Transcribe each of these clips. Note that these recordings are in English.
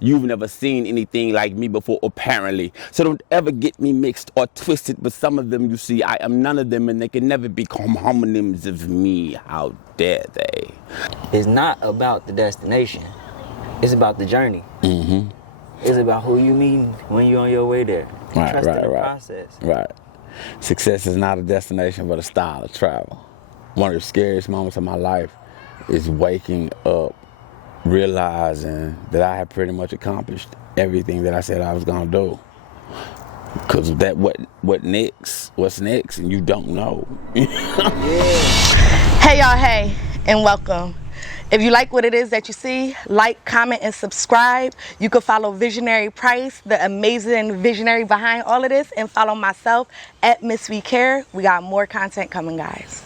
you've never seen anything like me before, apparently. So don't ever get me mixed or twisted with some of them. You see, I am none of them, and they can never become homonyms of me. How dare they? It's not about the destination. It's about the journey. Mm-hmm. It's about who you meet when you're on your way there. Trust in the process. Right. Success is not a destination, but a style of travel. One of the scariest moments of my life is waking up, realizing that I have pretty much accomplished everything that I said I was gonna do. Because of that, what next? What's next? And you don't know. Hey y'all, hey, and welcome. If you like what it is that you see, like, comment, and subscribe. You can follow Visionary Price, the amazing visionary behind all of this, and follow myself at Miss We Care. We got more content coming, guys.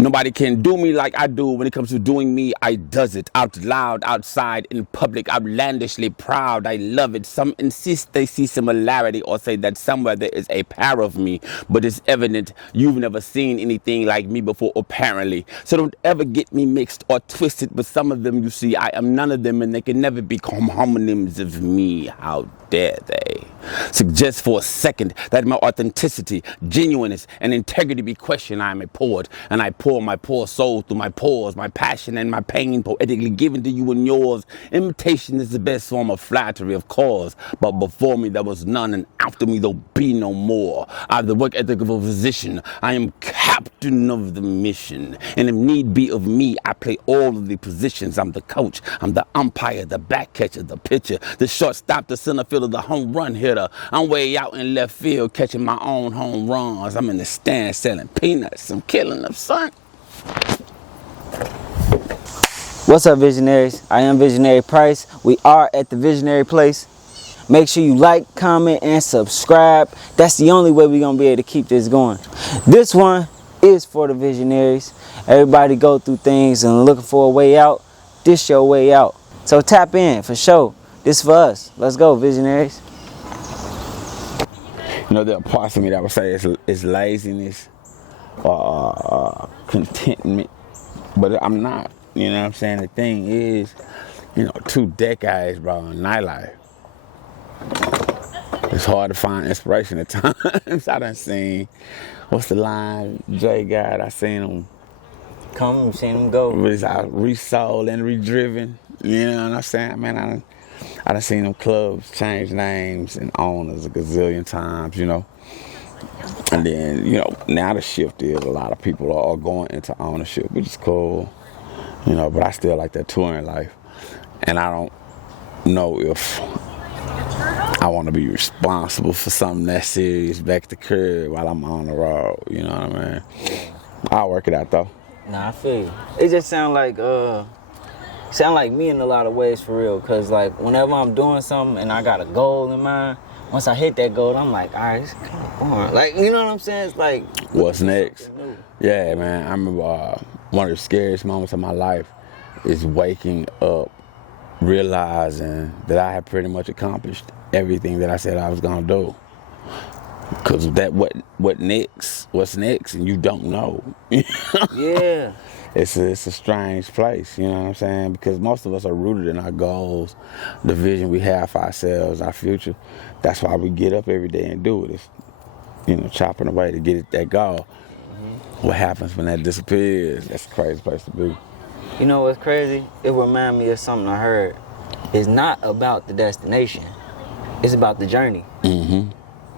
Nobody can do me like I do. When it comes to doing me, I does it out loud, outside, in public, outlandishly proud. I love it. Some insist they see similarity or say that somewhere there is a pair of me, but it's evident you've never seen anything like me before, apparently. So don't ever get me mixed or twisted with some of them. You see, I am none of them, and they can never become homonyms of me. How dare they? Suggest for a second that my authenticity, genuineness, and integrity be questioned. I am a poet, and I pour my poor soul through my pores, my passion and my pain poetically given to you and yours. Imitation is the best form of flattery, of course, but before me there was none, and after me there'll be no more. I have the work ethic of a physician. I am captain of the mission, and if need be of me, I play all of the positions. I'm the coach, I'm the umpire, the back catcher, the pitcher, the shortstop, the center fielder, the home run hitter. I'm way out in left field catching my own home runs. I'm in the stand selling peanuts. I'm killing them, son. What's up, visionaries? I am Visionary Price. We are at the Visionary Place. Make sure you like, comment, and subscribe. That's the only way we're going to be able to keep this going. This one is for the visionaries. Everybody go through things and looking for a way out. This your way out. So tap in for sure. This for us. Let's go, visionaries. You know, there are parts of me that would say it's laziness or contentment, but I'm not. You know what I'm saying? The thing is, 2 decades, bro, in nightlife. It's hard to find inspiration at times. I done seen, what's the line, Jay got? I seen him Come, seen him go. Resold and redriven. You know what I'm saying? Man, I done seen them clubs change names and owners a gazillion times, And then, now the shift is a lot of people are going into ownership, which is cool, but I still like that touring life. And I don't know if I want to be responsible for something that serious back to curb while I'm on the road, you know what I mean? I'll work it out, though. Nah, I feel you. It just sound like me in a lot of ways, for real. Cause like whenever I'm doing something and I got a goal in mind, once I hit that goal, I'm like, all right, it's kind of boring. Like, you know what I'm saying? It's like, what's next? Yeah, man. I remember one of the scariest moments of my life is waking up, realizing that I have pretty much accomplished everything that I said I was gonna do. Because of that, what next? What's next? And you don't know. Yeah. It's a strange place, you know what I'm saying? Because most of us are rooted in our goals, the vision we have for ourselves, our future. That's why we get up every day and do it. It's, chopping away to get that goal. Mm-hmm. What happens when that disappears? That's a crazy place to be. You know what's crazy? It reminds me of something I heard. It's not about the destination. It's about the journey. Mm-hmm.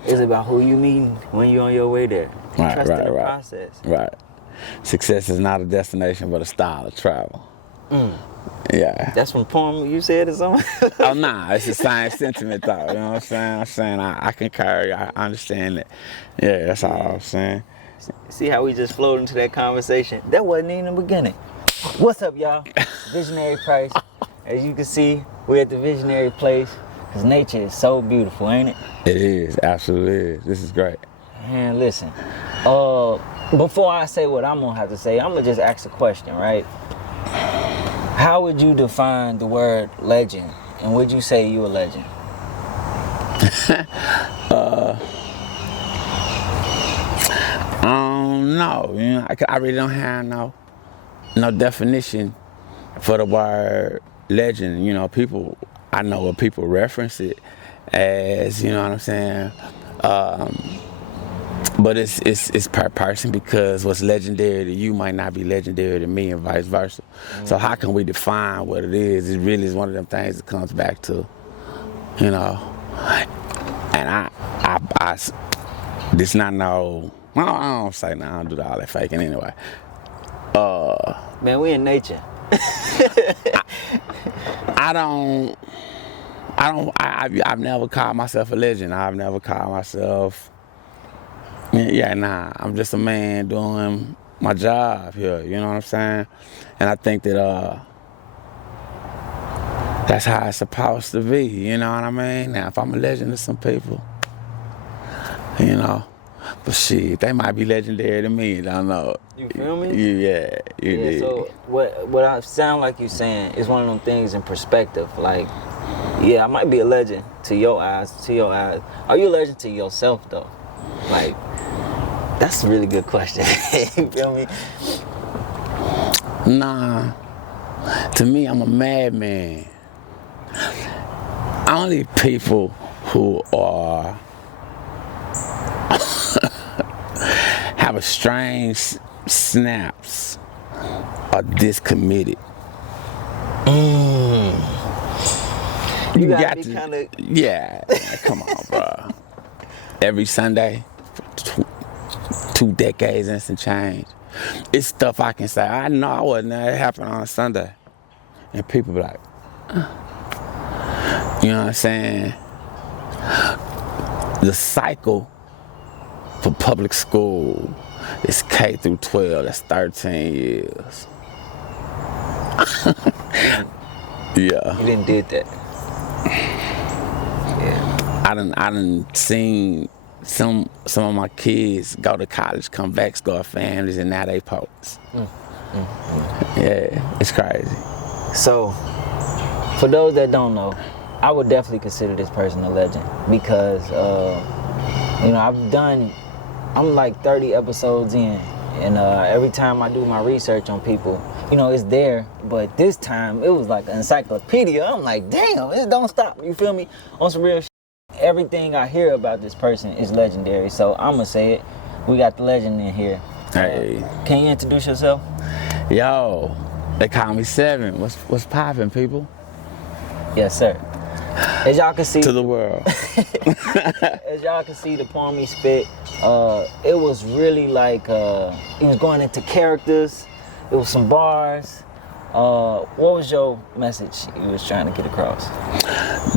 It's about who you meet when you're on your way there. Trust in the process. Right. Success is not a destination, but a style of travel. Yeah. That's from poem you said or something? Oh, nah. It's the same sentiment, though. You know what I'm saying? I'm saying I concur. I understand it. Yeah, that's all I'm saying. See how we just flowed into that conversation? That wasn't even the beginning. What's up, y'all? Visionary Price. As you can see, we're at the Visionary Place. Because nature is so beautiful, ain't it? It is. Absolutely is. This is great. Man, listen. Before I say what I'm going to have to say, I'm going to just ask a question, right? How would you define the word legend? And would you say you a legend? don't know. You know, I really don't have no definition for the word legend. You know, I know what people reference it as. You know what I'm saying? But it's per person, because what's legendary to you might not be legendary to me, and vice versa. So how can we define what it is? It really is one of them things that comes back to, you know. And I this not no. I don't say no. I don't do all that faking anyway. Man, we in nature. I've never called myself a legend. I've never called myself. Yeah, nah. I'm just a man doing my job here. You know what I'm saying? And I think that that's how it's supposed to be. You know what I mean? Now, if I'm a legend to some people, you know, but shit, they might be legendary to me. I don't know. You feel me? Yeah, you did. So what I sound like you saying is one of them things in perspective. Like, yeah, I might be a legend to your eyes. Are you a legend to yourself though? Like, that's a really good question. You feel me? Nah. To me, I'm a madman. Only people who are have a strange snaps are discommitted. You got to be kind of... Yeah, come on, bro. Every Sunday, 2 decades and some change. It's stuff I can say. I know I wasn't there. It happened on a Sunday. And people be like, you know what I'm saying? The cycle for public school is K through 12. That's 13 years. Yeah. You didn't did that. Yeah. I done seen some of my kids go to college, come back, start families, and now they poets. Yeah, it's crazy. So, for those that don't know, I would definitely consider this person a legend because, you know, I'm like 30 episodes in, and every time I do my research on people, you know, it's there, but this time it was like an encyclopedia. I'm like, damn, it don't stop. You feel me? On some real shit. Everything I hear about this person is legendary, so I'm gonna say it. We got the legend in here. Hey. Can you introduce yourself? Yo, they call me Se7en. What's poppin', people? Yes, sir. As y'all can see, To the world. as y'all can see, the poem he spit, it was really like he was going into characters. It was some bars. What was your message you was trying to get across?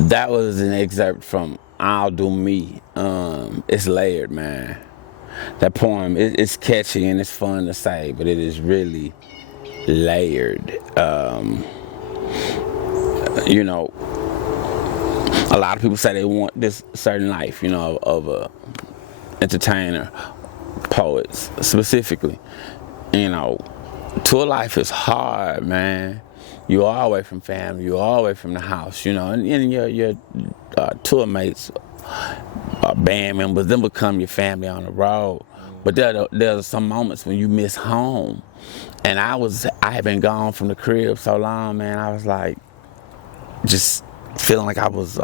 That was an excerpt from I'll Do Me. It's layered, man. That poem, it's catchy and it's fun to say, but it is really layered. You know, a lot of people say they want this certain life, you know, of a entertainer, poets specifically. You know, tour life is hard, man. You are away from family, you are away from the house, you know, and your tour mates, band members, then become your family on the road. But there's some moments when you miss home. And I had been gone from the crib so long, man. I was like, just feeling like I was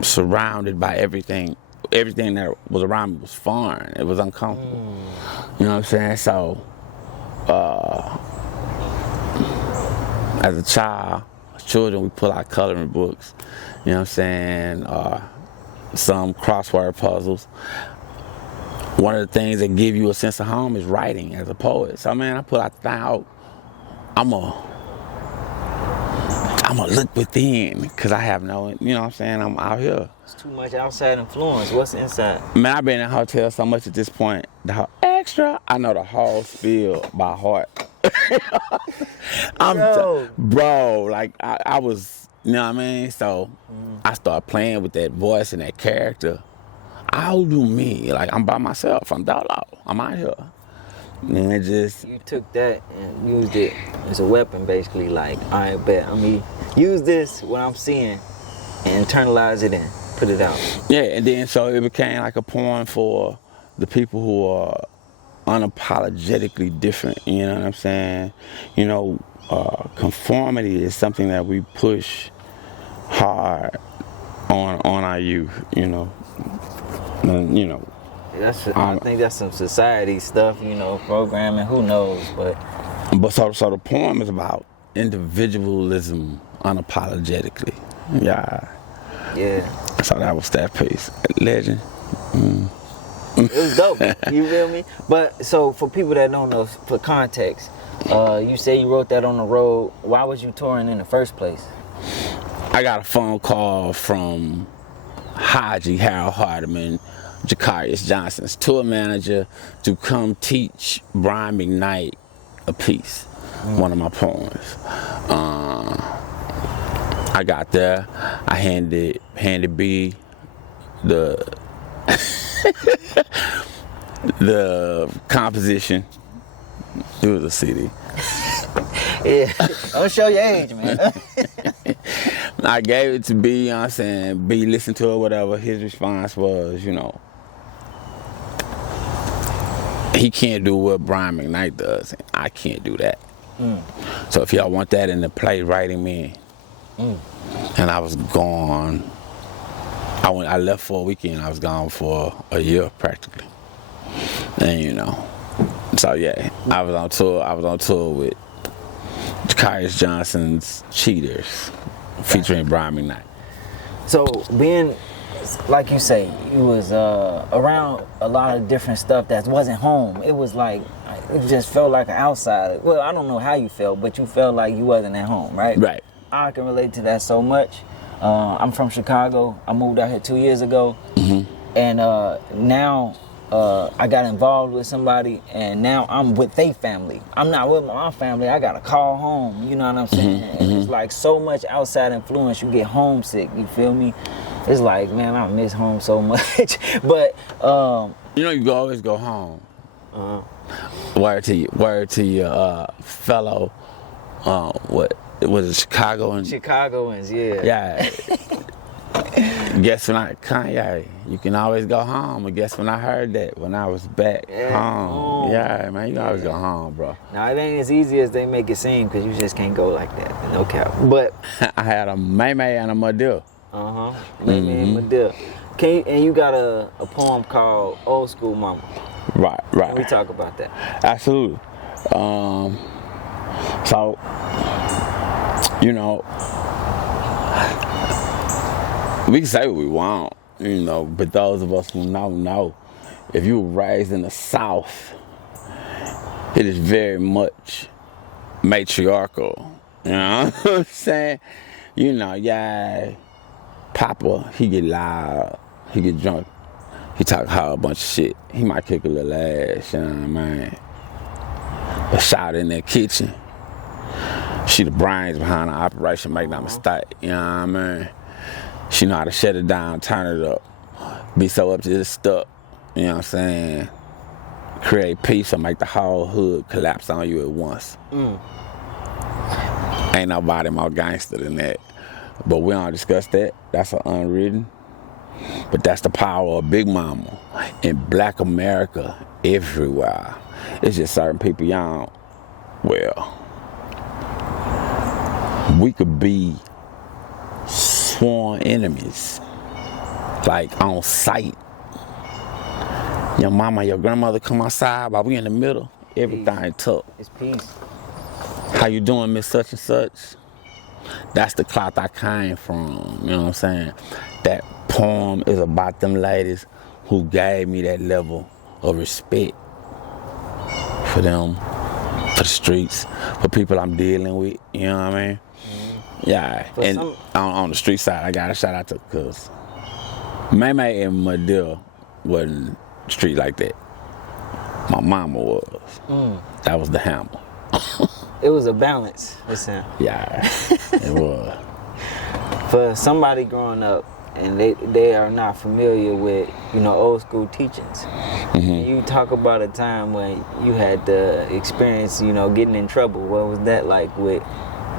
surrounded by everything. Everything that was around me was foreign. It was uncomfortable. You know what I'm saying? So, as a child, as children, we pull out coloring books. You know what I'm saying? Some crossword puzzles. One of the things that give you a sense of home is writing as a poet. So, man, I put out, I'm gonna look within, because I have no, you know what I'm saying, I'm out here. It's too much outside influence. What's inside? Man, I've been in hotels so much at this point, extra, I know the whole spiel by heart. Bro, like I was, you know what I mean? So I started playing with that voice and that character. I'll do me, like I'm by myself, I'm dolo, I'm out here. And it just... You took that and used it as a weapon, basically, like, I bet, I mean, use this, what I'm seeing, and internalize it and put it out. Yeah, and then so it became like a poem for the people who are unapologetically different. You know what I'm saying? You know, conformity is something that we push hard on our youth. You know, and, you know. I think that's some society stuff, you know, programming. Who knows? But so the poem is about individualism unapologetically. Yeah. So that was that piece. Legend. It was dope. You feel me? But so for people that don't know, for context, you say you wrote that on the road. Why was you touring in the first place? I got a phone call from Haji Harold Hardiman, Jakarius Johnson's tour manager, to come teach Brian McKnight a piece, one of my poems. I got there. I handed B the the composition. It was a CD. Yeah, don't show your age, man. I gave it to B, you know what I'm saying? B listened to it, whatever. His response was, you know, he can't do what Brian McKnight does. And I can't do that. So if y'all want that in the play, writing me in. And I was gone. I left for a weekend. I was gone for a year practically. And you know, so yeah, I was on tour. I was on tour with Jakarius Johnson's Cheaters, featuring Brian McKnight. So being, like you say, you was around a lot of different stuff that wasn't home. It was like, it just felt like an outsider. Well, I don't know how you felt, but you felt like you wasn't at home, right? Right. I can relate to that so much. I'm from Chicago. I moved out here 2 years ago. And now I got involved with somebody, and now I'm with their family. I'm not with my family. I got to call home. You know what I'm saying? It's like so much outside influence. You get homesick. You feel me? It's like, man, I miss home so much. But you know, you always go home. Word to your fellow. What was it? Chicagoans, yeah. Yeah. Guess when Kanye, you can always go home. I guess when I heard that, when I was back home. Yeah, man, you can always go home, bro. Now, it ain't as easy as they make it seem, because you just can't go like that. No cap. But I had a May and a Madil. May and Madil. And you got a poem called Old School Momma. Right. Can we talk about that? Absolutely. So, you know, we can say what we want, you know, but those of us who know. If you were raised in the South, it is very much matriarchal. You know what I'm saying? You know, yeah, Papa, he get loud, he get drunk, he talk a whole bunch of shit. He might kick a little ass, you know what I mean? But shout in that kitchen. She the brains behind the operation, make no mistake, you know what I mean? She know how to shut it down, turn it up, be so up to this stuff, you know what I'm saying? Create peace or make the whole hood collapse on you at once. Ain't nobody more gangster than that. But we don't discuss that. That's an unwritten. But that's the power of Big Mama in Black America everywhere. It's just certain people y'all don't. Well, we could be sworn enemies, like on sight. Your mama, your grandmother come outside while we in the middle, everything tough. It's peace. How you doing, Miss Such and Such? That's the cloth I came from, you know what I'm saying? That poem is about them ladies who gave me that level of respect for them, for the streets, for people I'm dealing with, you know what I mean? Yeah, for and on the street side, I got a shout out to, cause May and Madil wasn't street like that. My mama was. That was the hammer. It was a balance. Listen. Yeah, it was. For somebody growing up and they are not familiar with, you know, old school teachings. You talk about a time when you had the experience, you know, getting in trouble. What was that like with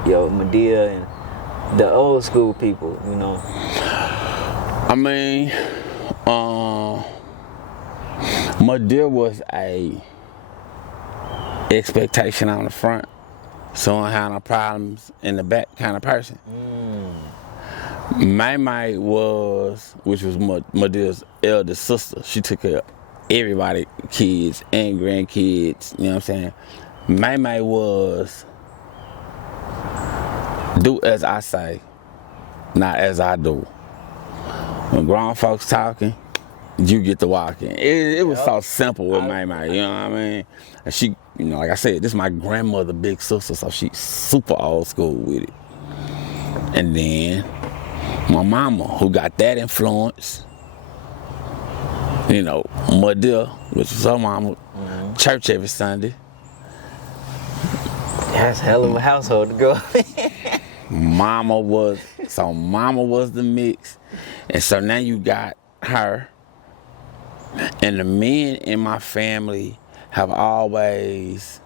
your Medea and the old school people, you know? I mean, Medea was a expectation on the front, so I don't have no problems in the back kind of person. May was, which was Madea's elder sister. She took care of everybody, kids and grandkids. You know what I'm saying? May was do as I say, not as I do. When grown folks talking, you get to walking. It was so simple with May, you know what I mean? And she, you know, like I said, this is my grandmother, big sister, so she's super old school with it. And then my mama, who got that influence, you know, Madea, which was her mama, church every Sunday. That's a hell of a household to go. Mama was the mix. And so now you got her. And the men in my family have always,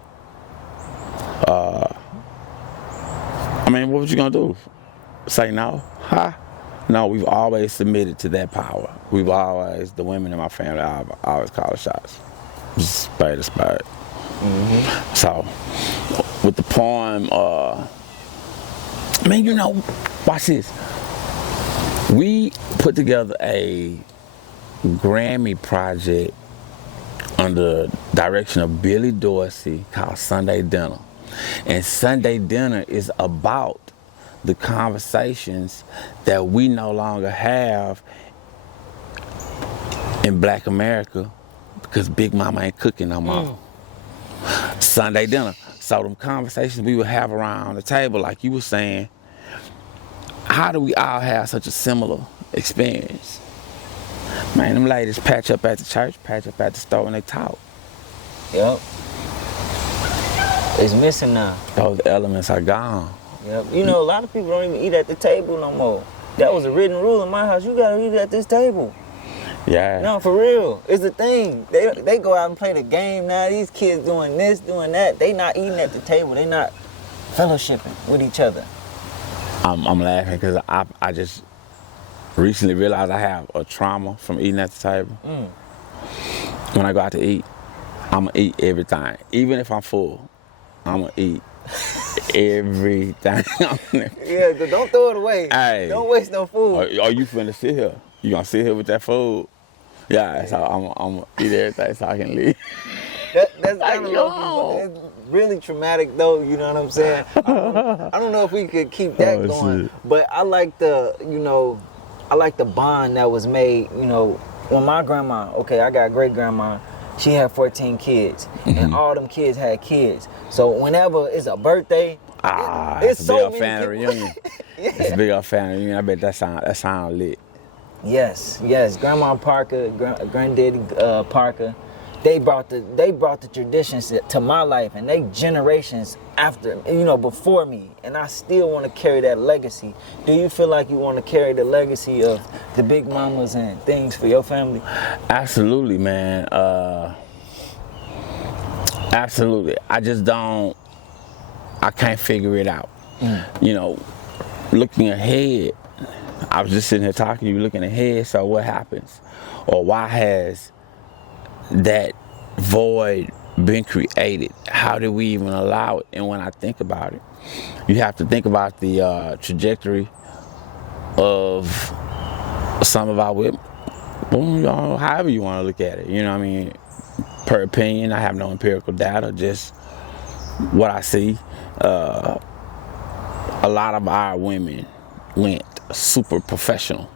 I mean, what was you gonna do? Say no? Huh? No, we've always submitted to that power. The women in my family, I've always called the shots. Just spade to spade. So, with the poem, man, you know, watch this. We put together a Grammy project under the direction of Billy Dorsey called Sunday Dinner. And Sunday Dinner is about the conversations that we no longer have in Black America because Big Mama ain't cooking no more. Sunday Dinner. So them conversations we would have around the table, like you were saying, how do we all have such a similar experience? Man, them ladies patch up at the church, patch up at the store, and they talk. Yep. It's missing now. Those elements are gone. Yep. You know, a lot of people don't even eat at the table no more. That was a written rule in my house. You gotta eat at this table. Yeah. No, for real. It's the thing. They go out and play the game now. These kids doing this, doing that. They not eating at the table. They not fellowshipping with each other. I'm laughing because I just recently realized I have a trauma from eating at the table. When I go out to eat, I'm going to eat everything. Even if I'm full, I'm going to eat everything. Yeah, don't throw it away. Hey, don't waste no food. Are you finna sit here? You gonna sit here with that food? Yeah, so I'm gonna eat everything so I can leave. That's kind of really traumatic though, you know what I'm saying? I don't know if we could keep that going, shit. But I like the bond that was made, you know, when my grandma, okay, I got great grandma, she had 14 kids, and all them kids had kids. So whenever it's a birthday, it's so many family reunion. Yeah. It's a big old family reunion. I bet that sound lit. Yes. Grandma Parker, Granddaddy Parker, they brought the traditions to my life, and they generations after, you know, before me, and I still want to carry that legacy. Do you feel like you want to carry the legacy of the big mamas and things for your family? Absolutely, man. Absolutely. I can't figure it out. You know, looking ahead, I was just sitting here talking to you, looking ahead, so what happens? Or why has that void been created? How did we even allow it? And when I think about it, you have to think about the trajectory of some of our women. Well, however you want to look at it, you know what I mean? Per opinion, I have no empirical data, just what I see. A lot of our women went super professional.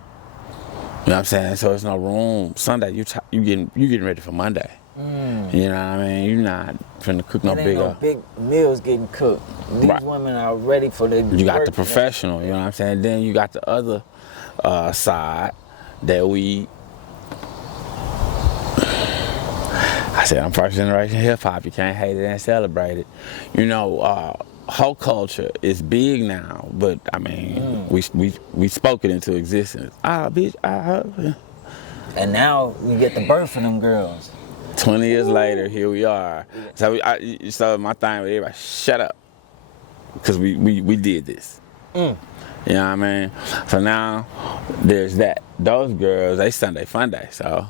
You know what I'm saying? So there's no room. Sunday, you getting ready for Monday. You know what I mean? You're not finna cook no big meals getting cooked. These women are ready for the You got the professional, you know what I'm saying? Then you got the other side that I said I'm first generation hip hop. You can't hate it and celebrate it. You know, whole culture is big now, but I mean, we spoke it into existence. Bitch, and now you get the birth of them girls. 20 years later, here we are. So my thing with everybody, shut up, because we did this. You know what I mean? So now there's that. Those girls, they Sunday fun day. So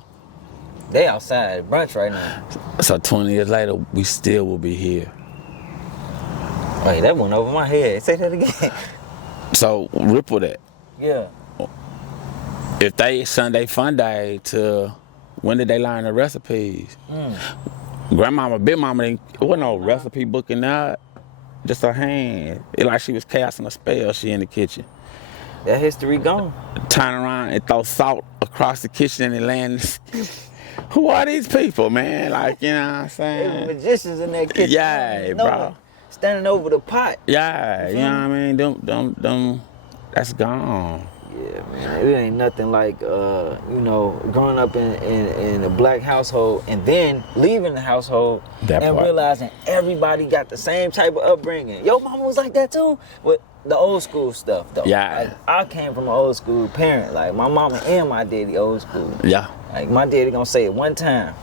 They outside at brunch right now. So 20 years later, we still will be here. Wait, that went over my head. Say that again. So ripple that. Yeah. If they Sunday fun day to when did they learn the recipes? Grandmama, big mama, it wasn't no recipe book in that. Just her hand. It like she was casting a spell. She in the kitchen. That history gone. Turn around and throw salt across the kitchen and land. Who are these people, man? Like, you know what I'm They saying? were magicians in that kitchen. Yeah, bro. Standing over the pot. Yeah, you know what I mean? Them, that's gone. Yeah, man. It ain't nothing like, growing up in a black household and then leaving the household That and part. realizing everybody got the same type of upbringing. Your mama was like that too? But the old school stuff, though. Yeah. Like, I came from an old school parent. Like, my mama and my daddy old school. Yeah. Like, my daddy gonna say it one time.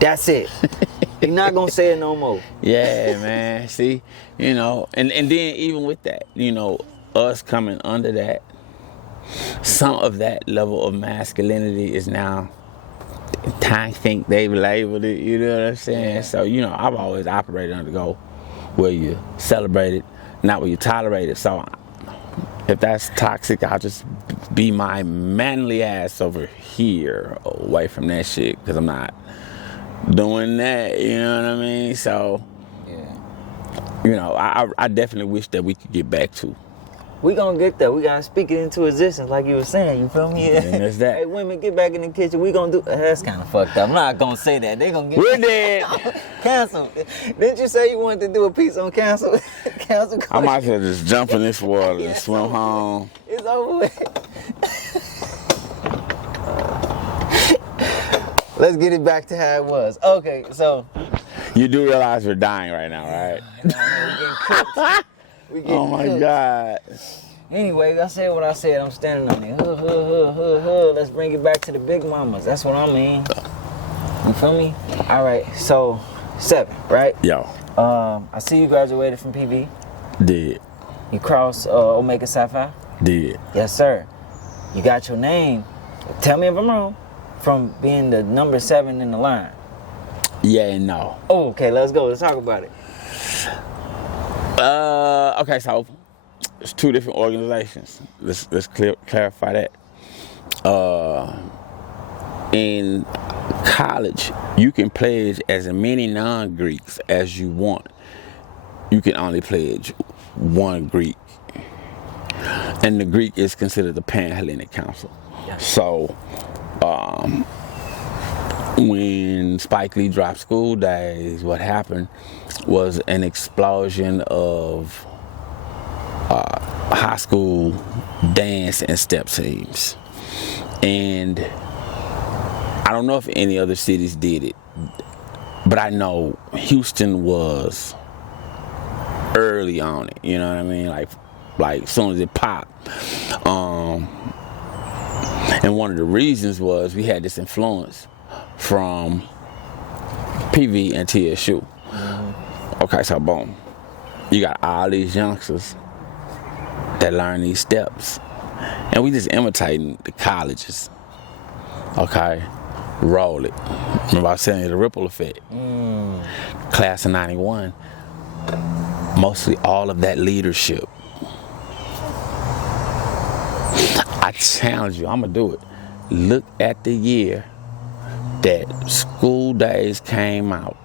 That's it. He not gonna say it no more. Yeah, man. See, and then even with that, us coming under that, some of that level of masculinity is now, I think they've labeled it, you know what I'm saying? Yeah. So, I've always operated under go where you celebrate it, not where you tolerate it. So if that's toxic, I'll just be my manly ass over here away from that shit because I'm not doing that, you know what I mean? So, Yeah. I definitely wish that we could get back to. We gonna get there. We gotta speak it into existence, like you were saying. You feel me? And that's that. Hey, women, get back in the kitchen. We gonna do. That's kind of fucked up. I'm not gonna say that. They gonna get. We're dead. Cancel. Didn't you say you wanted to do a piece on cancel? Cancel. I might as well just jump in this water Yeah, and swim home. It's over with. Let's get it back to how it was. Okay, so. You do realize we're dying right now, right? We getting cooked. We getting Oh my cooked. God. Anyway, I said what I said. I'm standing on it. Hood. Let's bring it back to the big mamas. That's what I mean. You feel me? All right. So, 7, right? Yo, I see you graduated from PV. did. You crossed Omega Psi. Did. Yes, sir. You got your name. Tell me if I'm wrong. From being the number 7 in the line. Yeah and no. Oh, okay. Let's go. Let's talk about it. Okay, so it's 2 different organizations. Let's clarify that. In college, you can pledge as many non-Greeks as you want. You can only pledge 1 Greek. And the Greek is considered the Pan-Hellenic Council. Yeah. So, when Spike Lee dropped School Days, what happened was an explosion of high school dance and step teams. And I don't know if any other cities did it, but I know Houston was early on it, you know what I mean? Like as soon as it popped. And one of the reasons was we had this influence from PV and TSU. Okay, so boom. You got all these youngsters that learn these steps. And we just imitating the colleges. Okay? Roll it. Remember I was telling you the ripple effect. Class of 91. Mostly all of that leadership. I challenge you, I'm gonna do it. Look at the year that School Days came out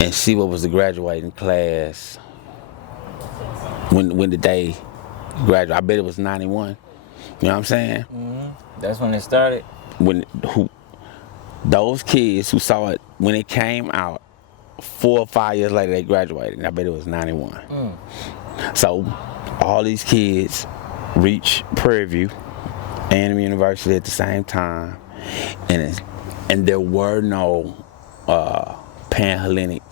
and see what was the graduating class when the day graduated. I bet it was 91. You know what I'm saying? That's when it started. Those kids who saw it when it came out, 4 or 5 years later they graduated, and I bet it was 91. So all these kids reach Prairie View, A&M University at the same time, and there were no Pan-Hellenic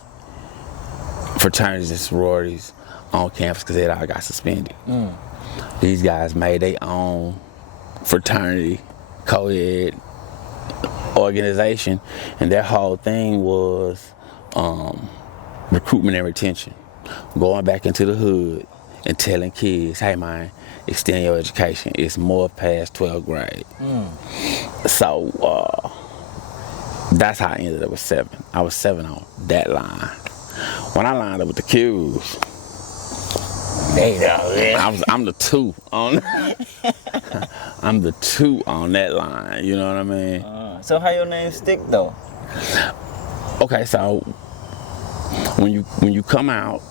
fraternities and sororities on campus because they all got suspended. These guys made their own fraternity, co-ed organization, and their whole thing was recruitment and retention. Going back into the hood and telling kids, hey man, extend your education. It's more past 12th grade. So that's how I ended up with 7. I was 7 on that line. When I lined up with the Q's, I'm the 2 on. I'm the 2 on that line. You know what I mean? So how your name stick though? Okay, so when you come out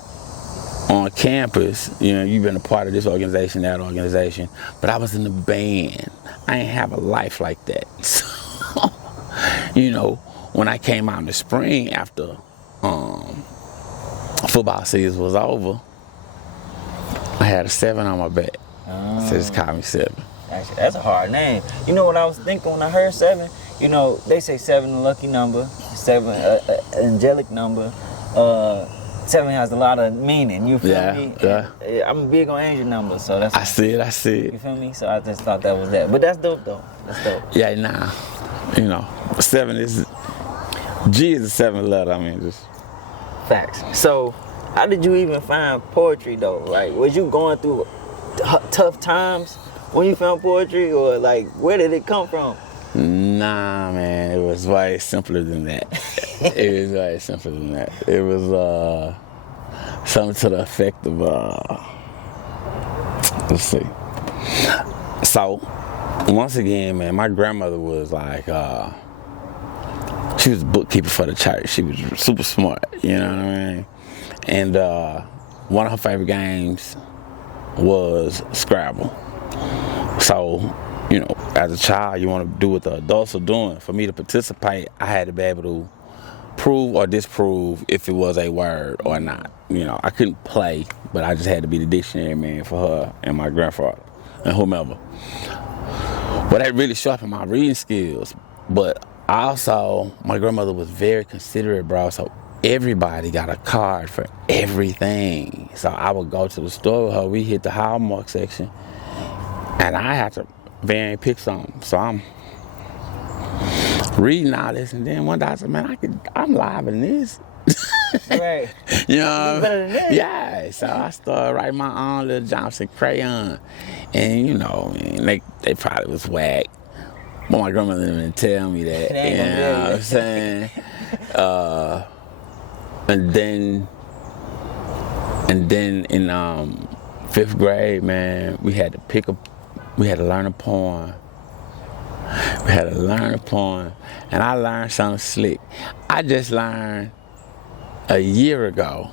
on campus, you know, you've been a part of this organization, that organization, but I was in the band. I ain't have a life like that. So, you know, when I came out in the spring after football season was over, I had a 7 on my back. So just call me 7. Actually, that's a hard name. You know what I was thinking when I heard 7? You know, they say 7 a lucky number, 7 angelic number. 7 has a lot of meaning. You feel me? Yeah. I'm big on angel numbers, so that's. I see it. You feel me? So I just thought that was that. But that's dope though. That's dope. Yeah, nah. You know, 7 is G is a 7 letter. I mean, just facts. So, how did you even find poetry though? Like, was you going through tough times when you found poetry, or like, where did it come from? Nah, man, it was way simpler than that. It was way simpler than that. It was something to the effect of let's see. So, once again, man, my grandmother was like, she was a bookkeeper for the church. She was super smart, you know what I mean? And one of her favorite games was Scrabble. So, you know, as a child, you want to do what the adults are doing. For me to participate, I had to be able to prove or disprove if it was a word or not. You know, I couldn't play, but I just had to be the dictionary man for her and my grandfather and whomever. But that really sharpened my reading skills. But also, my grandmother was very considerate, bro. So everybody got a card for everything. So I would go to the store with her. We hit the Hallmark section, and I had to pick something. So I'm reading all this, and then one day I said, man, I'm live in this. Right. You know? Better than that. Yeah. So I started writing my own little Johnson crayon. And you know, man, they probably was whack. But my grandmother didn't tell me that. You know what I'm saying? And then in 5th grade, man, we had to learn a poem. And I learned something slick. I just learned a year ago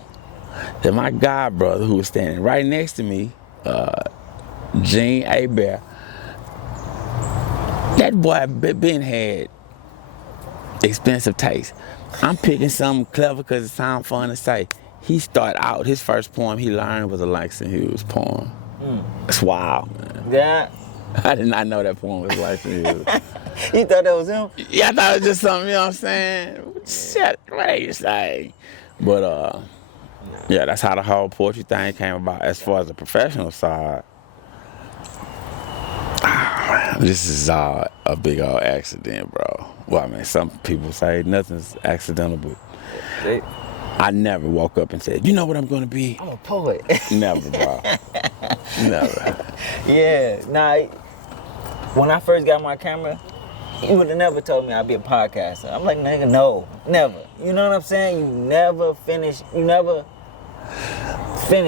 that my god brother, who was standing right next to me, Gene Bear, that boy Ben had expensive taste. I'm picking something clever because it sounds fun to say. He started out, his first poem he learned was a Langston Hughes poem. It's wild, man. Yeah. I did not know that poem was Langston Hughes. You thought that was him? Yeah, I thought it was just something, you know what I'm saying? Shit, what you say? But, yeah, that's how the whole poetry thing came about. As far as the professional side, this is a big old accident, bro. Well, I mean, some people say nothing's accidental, but I never woke up and said, you know what I'm going to be? I'm a poet. Never, bro. Never. Yeah. Nah, when I first got my camera, you would have never told me I'd be a podcaster. I'm like, nigga, no, never. You know what I'm saying? You never finish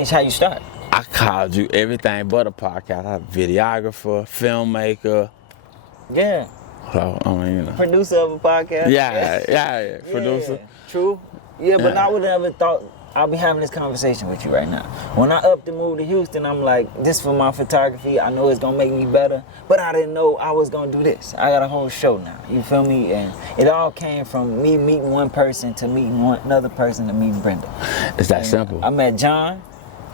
how you start. I called you everything but a podcast. I'm a videographer, filmmaker. Yeah. So, I mean, you know. Producer of a podcast. Yeah. Producer. True. Yeah, but I would have never thought I'll be having this conversation with you right now. When I upped and moved to Houston, I'm like, this for my photography. I know it's gonna make me better, but I didn't know I was gonna do this. I got a whole show now. You feel me? And it all came from me meeting one person to meeting another person to meeting Brenda. It's that simple. I met John.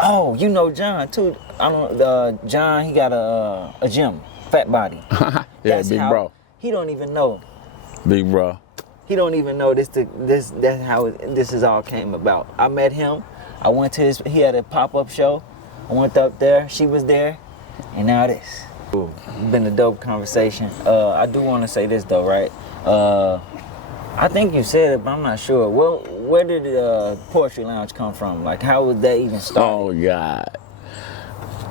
Oh, you know John too. I don't. John, he got a gym, fat body. Yeah, big bro. He don't even know. Big bro. He don't even know that's how this is all came about. I met him. I went to he had a pop-up show. I went up there. She was there, and now this. It's been a dope conversation. I do want to say this though, right? I think you said it, but I'm not sure. Where did the Poetry Lounge come from? Like, how would that even start? Oh God.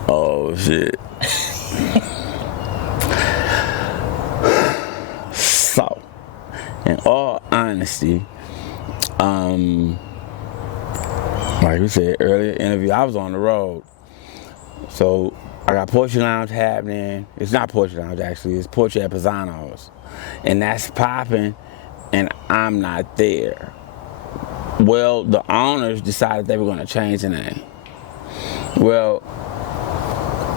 Oh shit. So, in all honesty, like we said earlier interview, I was on the road. So I got Poetry Lounge happening. It's not Poetry Lounge actually, it's Poetry at Pisano's. And that's popping and I'm not there. Well, the owners decided they were gonna change the name. Well,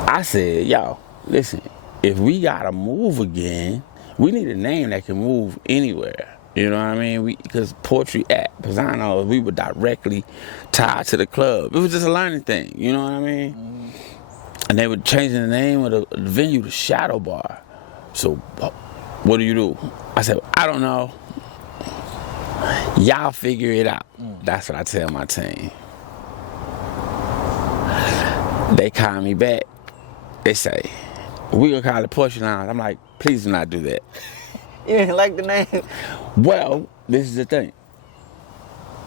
I said, yo, listen, if we gotta move again, we need a name that can move anywhere. You know what I mean? Because Poetry at Pisano's, we were directly tied to the club. It was just a learning thing, you know what I mean? Mm-hmm. And they were changing the name of the venue to Shadow Bar. So, what do you do? I said, I don't know. Y'all figure it out. That's what I tell my team. They call me back. They say, we gonna call it Poetry Lounge. I'm like, please do not do that. You didn't like the name? Well, this is the thing.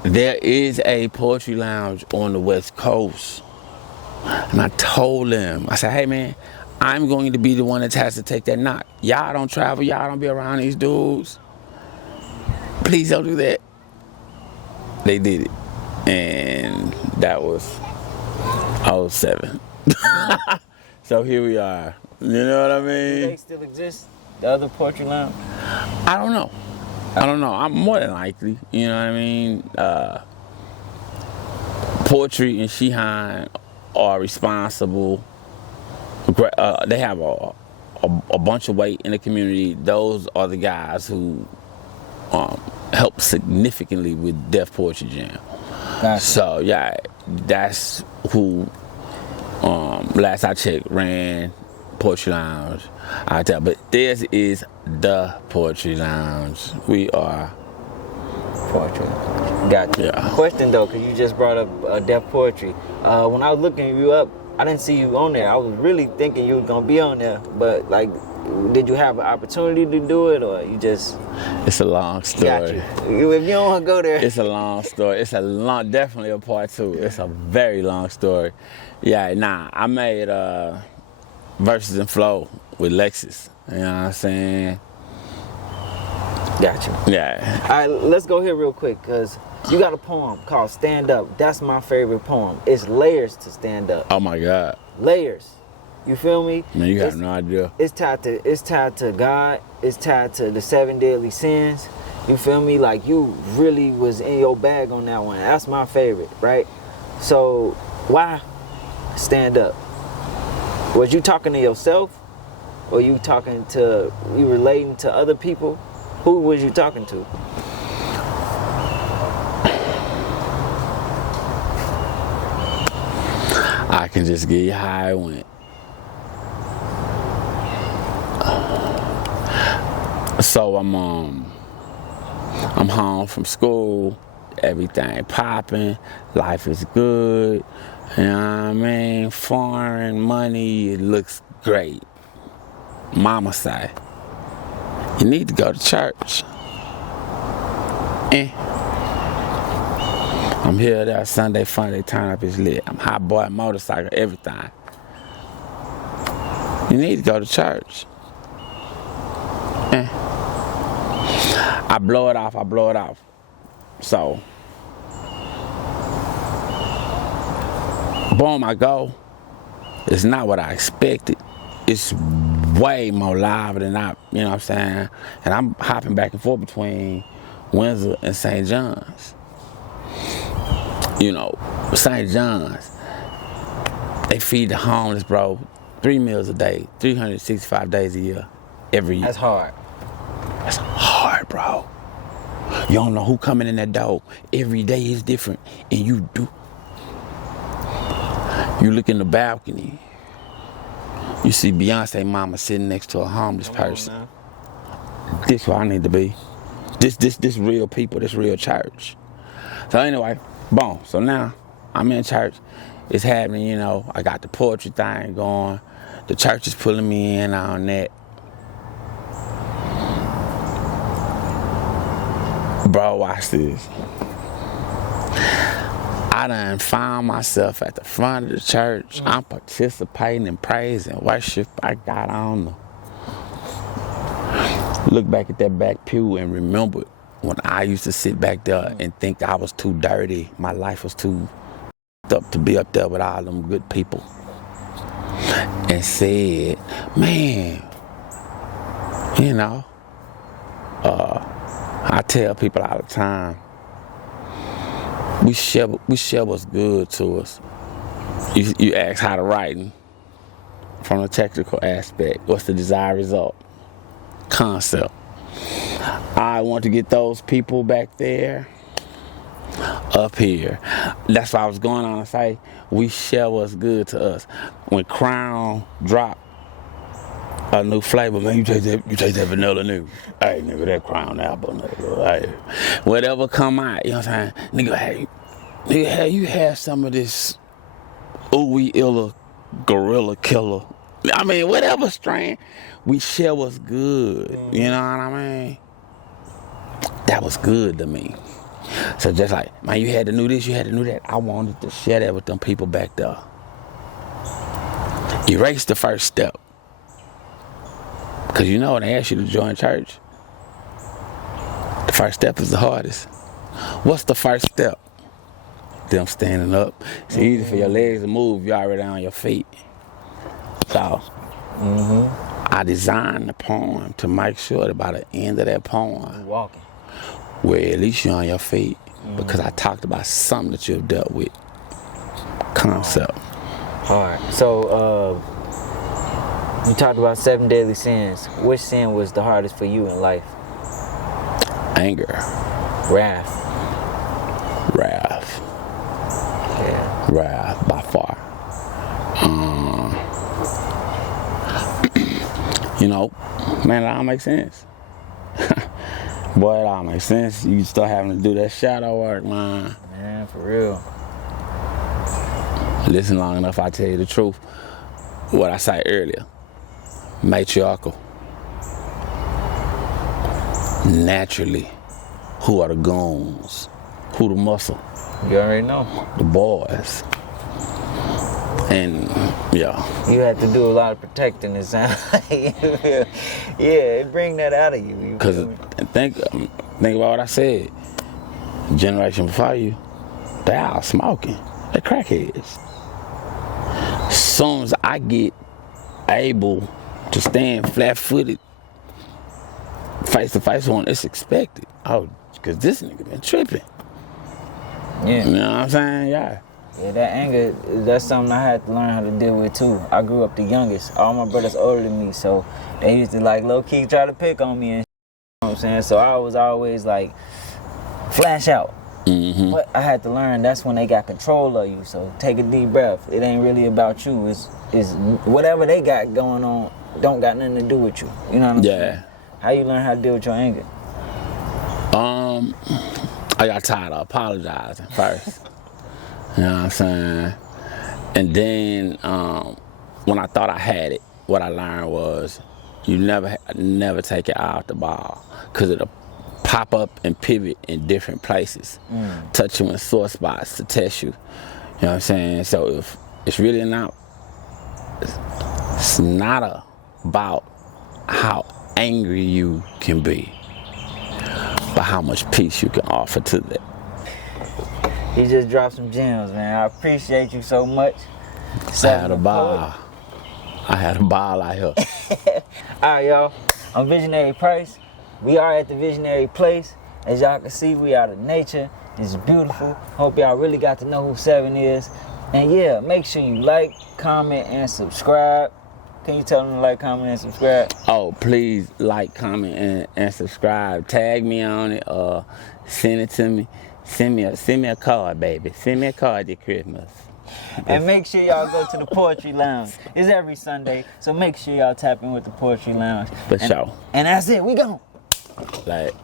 There is a Poetry Lounge on the West Coast. And I told them, I said, hey man, I'm going to be the one that has to take that knock. Y'all don't travel, y'all don't be around these dudes. Please don't do that. They did it. And that was 07. So here we are. You know what I mean? Do they still exist? The other Poetry Lounge? I don't know. I'm more than likely. You know what I mean? Poetry and Shihan are responsible. They have a bunch of weight in the community. Those are the guys who help significantly with Def Poetry Jam. Gotcha. So yeah, that's who last I checked ran Poetry Lounge out there. But this is the Poetry Lounge. We are Poetry. Gotcha. Yeah. Question though, because you just brought up Def Poetry. When I was looking you up, I didn't see you on there. I was really thinking you were gonna be on there, but like, did you have an opportunity to do it, or you just? It's a long story. Got you. If you don't want to go there. It's a long story. It's definitely a part two. It's a very long story. Yeah, I made Verses and Flow with Lexus. You know what I'm saying? Gotcha. Yeah. All right, let's go here real quick, because you got a poem called Stand Up. That's my favorite poem. It's layers to stand up. Oh my God. Layers. You feel me? Man, you have no idea. It's tied to God. It's tied to the 7 deadly sins. You feel me? Like, you really was in your bag on that one. That's my favorite, right? So why stand up? Was you talking to yourself, or you relating to other people? Who was you talking to? I can just get you how it went. So I'm home from school, everything popping, life is good, you know what I mean? Foreign money, it looks great. Mama say, you need to go to church. I'm here there Sunday fun, they turn up his lit. I'm hot boy, motorcycle, everything. You need to go to church. I blow it off. So, boom, I go. It's not what I expected. It's way more live than you know what I'm saying? And I'm hopping back and forth between Windsor and St. John's. You know, St. John's, they feed the homeless, bro, 3 meals a day, 365 days a year, every year. That's hard. That's hard, bro. You don't know who coming in that door. Every day is different, and you look in the balcony, you see Beyonce mama sitting next to a homeless person. This where I need to be. This real people, this real church. So anyway, boom. So now I'm in church. It's happening, you know. I got the poetry thing going. The church is pulling me in on that. Bro, watch this. I done found myself at the front of the church. I'm participating in praise and worship. I got on the look back at that back pew and remembered when I used to sit back there and think I was too dirty, my life was too up to be up there with all them good people, and said, man, you know, I tell people all the time, we share what's good to us. You ask how to writing from the technical aspect. What's the desired result? Concept. I want to get those people back there up here. That's why I was going on to say we share what's good to us. When Crown dropped a new flavor, man, you taste that vanilla new. Hey, nigga, that Crown apple, nigga. Hey, whatever come out, you know what I'm saying? Nigga, hey, you have some of this ooey illa gorilla killer. I mean, whatever strain, we share what's good. You know what I mean? That was good to me. So just like, man, you had to know this, you had to know that. I wanted to share that with them people back there. Erase the first step. Because you know when they ask you to join church, the first step is the hardest. What's the first step? Them standing up. It's easy for your legs to move, you're already on your feet. So, I designed the poem to make sure that by the end of that poem, Walking. where at least you're on your feet, because I talked about something that you've dealt with. Concept. Alright, so you talked about 7 deadly sins. Which sin was the hardest for you in life? Anger. Wrath. Wrath. Yeah. Wrath, by far. You know, man, it all makes sense. Boy, it all makes sense. You start having to do that shadow work, man. Man, for real. Listen long enough, I tell you the truth. What I said earlier. Matriarchal. Naturally. Who are the goons? Who the muscle? You already know. The boys. And, yeah. You had to do a lot of protecting this time. Yeah, it bring that out of you. Because think about what I said. Generation before you, they all smoking. They crackheads. Soon as I get able to stand flat-footed, face-to-face on, it's expected. Oh, because this nigga been tripping. Yeah. You know what I'm saying? Yeah. Yeah, that anger, that's something I had to learn how to deal with too. I grew up the youngest. All my brothers older than me, so they used to like low-key try to pick on me and you know what I'm saying? So I was always like, flash out. But I had to learn that's when they got control of you, so take a deep breath. It ain't really about you. It's whatever they got going on don't got nothing to do with you. You know what I'm saying? How you learn how to deal with your anger? I got tired of apologizing first. You know what I'm saying? And then when I thought I had it, what I learned was you never take your eye off the ball, because it'll pop up and pivot in different places, touch you in sore spots to test you. You know what I'm saying? So if it's really not, it's not about how angry you can be, but how much peace you can offer to that. You just dropped some gems, man. I appreciate you so much. I had a ball. I had a ball out here. All right, y'all. I'm Visionary Price. We are at the Visionary Place. As y'all can see, we out of nature. It's beautiful. Hope y'all really got to know who 7 is. And yeah, make sure you like, comment, and subscribe. Can you tell them to like, comment, and subscribe? Oh, please like, comment, and subscribe. Tag me on it or send it to me. Send me a card, baby. Send me a card this Christmas. And make sure y'all go to the Poetry Lounge. It's every Sunday, so make sure y'all tap in with the Poetry Lounge. For sure. And that's it. We gone. Like.